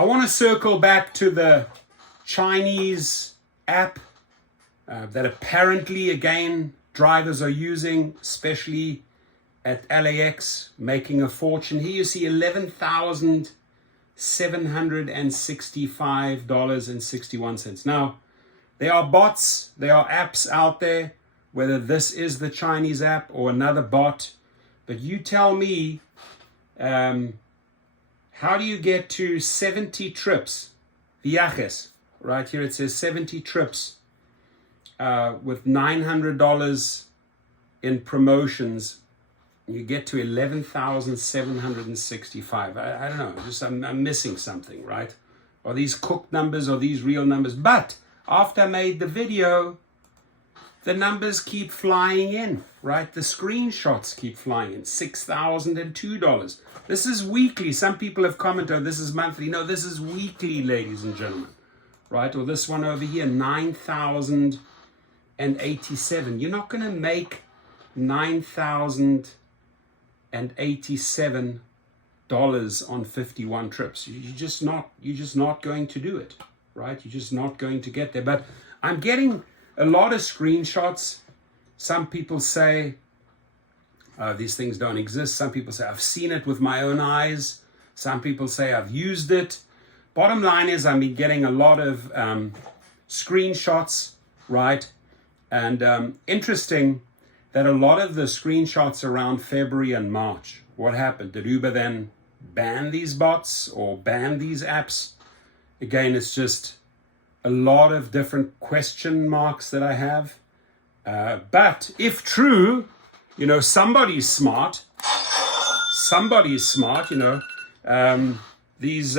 I want to circle back to the Chinese app that apparently, again, drivers are using, especially at LAX, making a fortune. Here you see $11,765.61. Now, there are bots, there are apps out there, whether this is the Chinese app or another bot, but you tell me, how do you get to 70 trips, viajes? Right here it says 70 trips with $900 in promotions. You get to 11,765. I don't know, just I'm missing something, right? Are these cooked numbers or these real numbers? But after I made the video, the numbers keep flying in, right? The screenshots keep flying in. $6,002. This is weekly. Some people have commented, oh, this is monthly. No, this is weekly, ladies and gentlemen, right? Or this one over here, 9,087. You're not going to make $9,087 on 51 trips. You're just not going to do it, right? You're just not going to get there. But I'm getting a lot of screenshots. Some people say these things don't exist. Some people say I've seen it with my own eyes. Some people say I've used it. Bottom line is I've been getting a lot of screenshots, right? And interesting that a lot of the screenshots around February and March, what happened? Did Uber then ban these bots or ban these apps? Again, it's just a lot of different question marks that I have. But if true, you know, somebody's smart. Somebody's smart, you know. These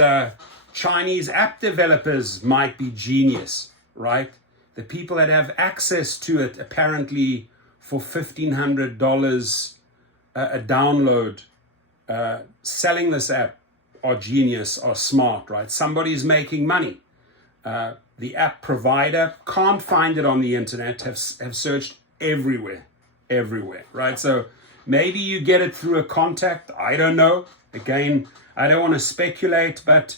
Chinese app developers might be genius, right? The people that have access to it apparently for $1,500 a download, selling this app are genius, are smart, right? Somebody's making money. The app provider can't find it on the internet, have searched everywhere, right? So maybe you get it through a contact. I don't know. Again, I don't want to speculate, but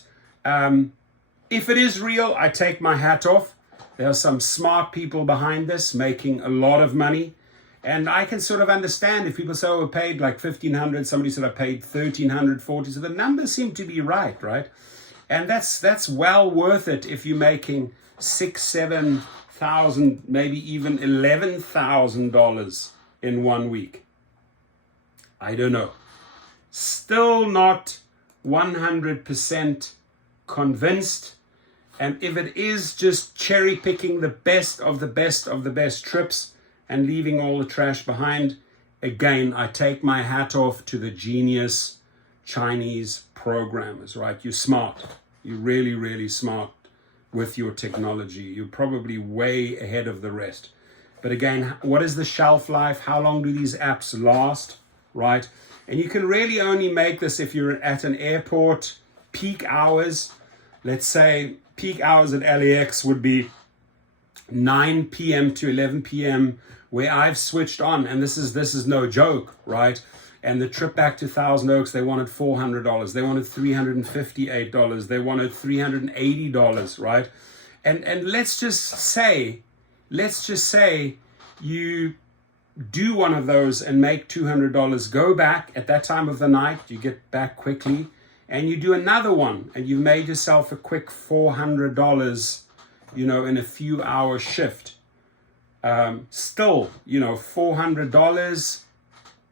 if it is real, I take my hat off. There are some smart people behind this making a lot of money. And I can sort of understand if people say, oh, I paid like $1,500, somebody said I paid $1,340. So the numbers seem to be right? And that's well worth it if you're making $6,000, $7,000, maybe even $11,000 in 1 week. I don't know. Still not 100% convinced. And if it is just cherry picking the best of the best of the best trips and leaving all the trash behind, again, I take my hat off to the genius Chinese programmers, right? You're smart. You're really, really smart with your technology. You're probably way ahead of the rest. But again, what is the shelf life? How long do these apps last, right? And you can really only make this if you're at an airport, peak hours. Let's say peak hours at LAX would be 9 p.m. to 11 p.m. where I've switched on, and this is no joke, right? And the trip back to Thousand Oaks, they wanted $400. They wanted $358. They wanted $380, right? And let's just say you do one of those and make $200. Go back at that time of the night. You get back quickly, and you do another one, and you've made yourself a quick $400, you know, in a few hour shift. Still, you know, $400.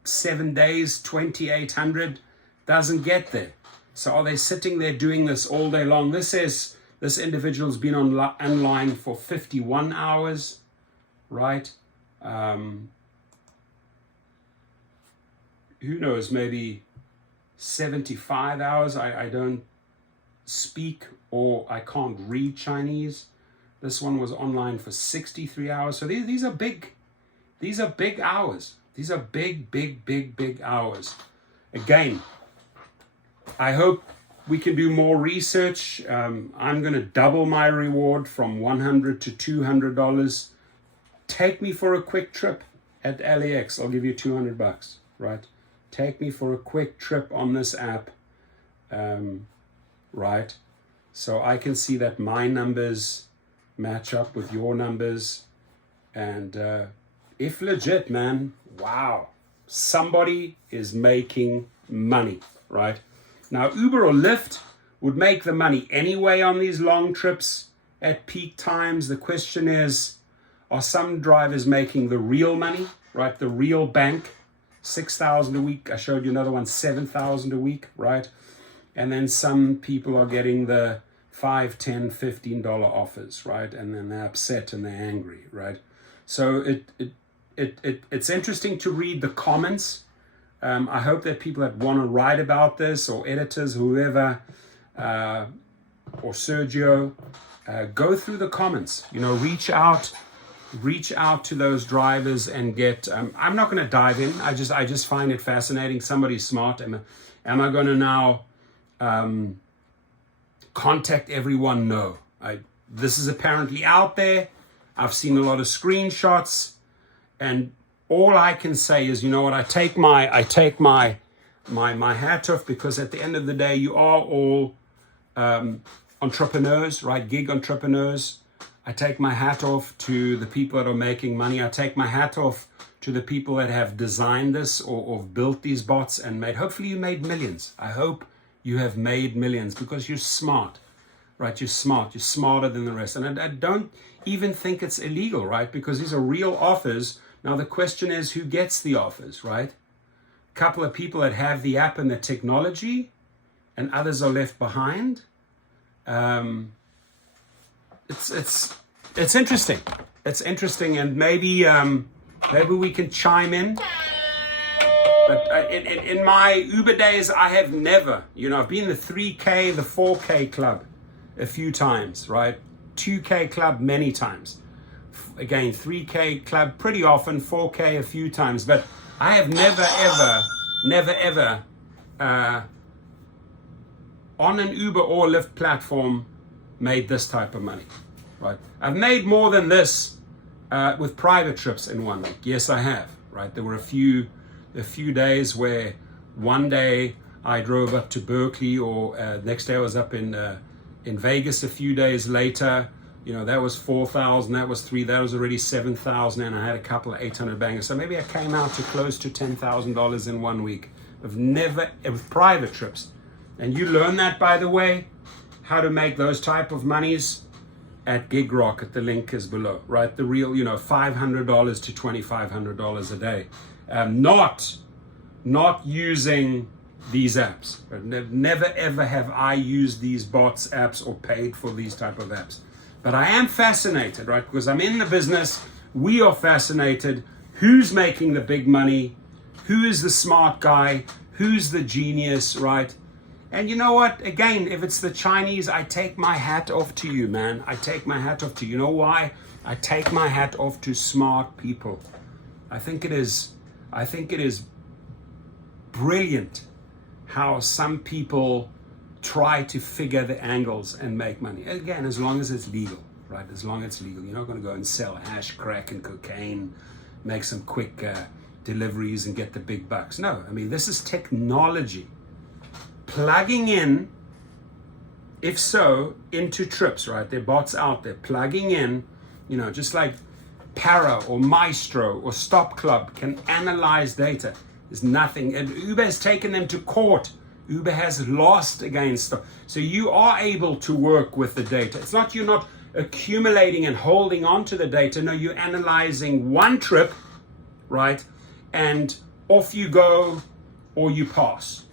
7 days, 2,800 doesn't get there. So are they sitting there doing this all day long? This says this individual's been online for 51 hours, right? Who knows, maybe 75 hours. I don't speak or I can't read Chinese. This one was online for 63 hours. So these are big hours. These are big hours. Again, I hope we can do more research. I'm going to double my reward from $100 to $200. Take me for a quick trip at LAX. I'll give you $200, right? Take me for a quick trip on this app, right? So I can see that my numbers match up with your numbers. And if legit, man, wow, somebody is making money, right? Now, Uber or Lyft would make the money anyway on these long trips at peak times. The question is, are some drivers making the real money, right? The real bank, 6,000 a week. I showed you another one, 7,000 a week, right? And then some people are getting the $5, $10, $15 offers, right? And then they're upset and they're angry, right? So it's interesting to read the comments. I hope that people that want to write about this, or editors, whoever, or Sergio, go through the comments. Reach out to those drivers and get. I'm not going to dive in. I just find it fascinating. Somebody's smart. Am I going to now contact everyone? No. This is apparently out there. I've seen a lot of screenshots, and all I can say is, what? I take my hat off, because at the end of the day, you are all entrepreneurs, right? Gig entrepreneurs. I take my hat off to the people that are making money. I take my hat off to the people that have designed this or built these bots and made. Hopefully you made millions. I hope you have made millions, because you're smart, right? You're smart. You're smarter than the rest. And I don't even think it's illegal, right? Because these are real offers. Now the question is, who gets the offers, right? A couple of people that have the app and the technology, and others are left behind. It's interesting. It's interesting, and maybe we can chime in. But in my Uber days, I have never, I've been in the 3K, the 4K club a few times, right? 2K club many times. Again, 3K club pretty often, 4K a few times. But I have never ever on an Uber or Lyft platform made this type of money, right? I've made more than this with private trips in 1 week. Yes, I have, right? There were a few days where one day I drove up to Berkeley, or next day I was up in Vegas. A few days later, that was 4,000, that was 3, that was already 7,000, and I had a couple of 800 bangers. So maybe I came out to close to $10,000 in 1 week. I've never, with private trips. And you learn that, by the way, how to make those type of monies at Gig Rocket. The link is below, right? The real, $500 to $2,500 a day. Not using these apps. Never ever have I used these bots apps or paid for these type of apps. But I am fascinated, right? Because I'm in the business. We are fascinated. Who's making the big money? Who is the smart guy? Who's the genius, right? And you know what? Again, if it's the Chinese, I take my hat off to you, man. I take my hat off to you. You know why? I take my hat off to smart people. I think it is brilliant how some people try to figure the angles and make money. Again, as long as it's legal, right? As long as it's legal. You're not going to go and sell hash, crack, and cocaine, make some quick deliveries and get the big bucks. No, I mean, this is technology. Plugging in, if so, into trips, right? There are bots out there plugging in, just like Para or Maestro or Stop Club can analyze data. There's nothing. And Uber has taken them to court. Uber has lost against them. So you are able to work with the data. It's not you're not accumulating and holding on to the data. No, you're analyzing one trip, right? And off you go, or you pass,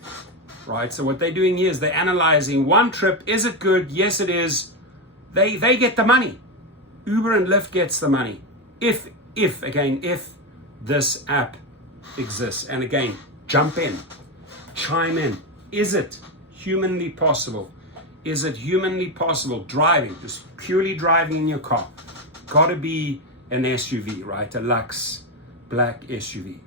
right? So what they're doing here is they're analyzing one trip. Is it good? Yes, it is. They get the money. Uber and Lyft gets the money. If this app exists. And again, jump in, chime in. Is it humanly possible? Is it humanly possible driving, just purely driving in your car? Got to be an SUV, right? A Lux black SUV.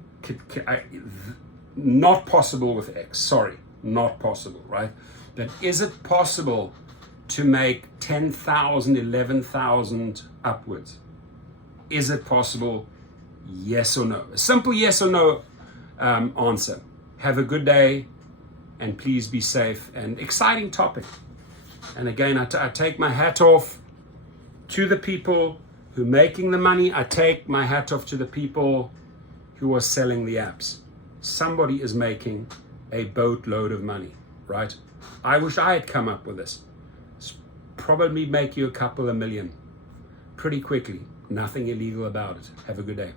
Not possible with X. Sorry, not possible, right? But is it possible to make 10,000, 11,000 upwards? Is it possible? Yes or no? A simple yes or no answer. Have a good day, and please be safe. And exciting topic. And again, I take my hat off to the people who are making the money. I take my hat off to the people who are selling the apps. Somebody is making a boatload of money, right? I wish I had come up with this. It's probably make you a couple of million pretty quickly. Nothing illegal about it. Have a good day.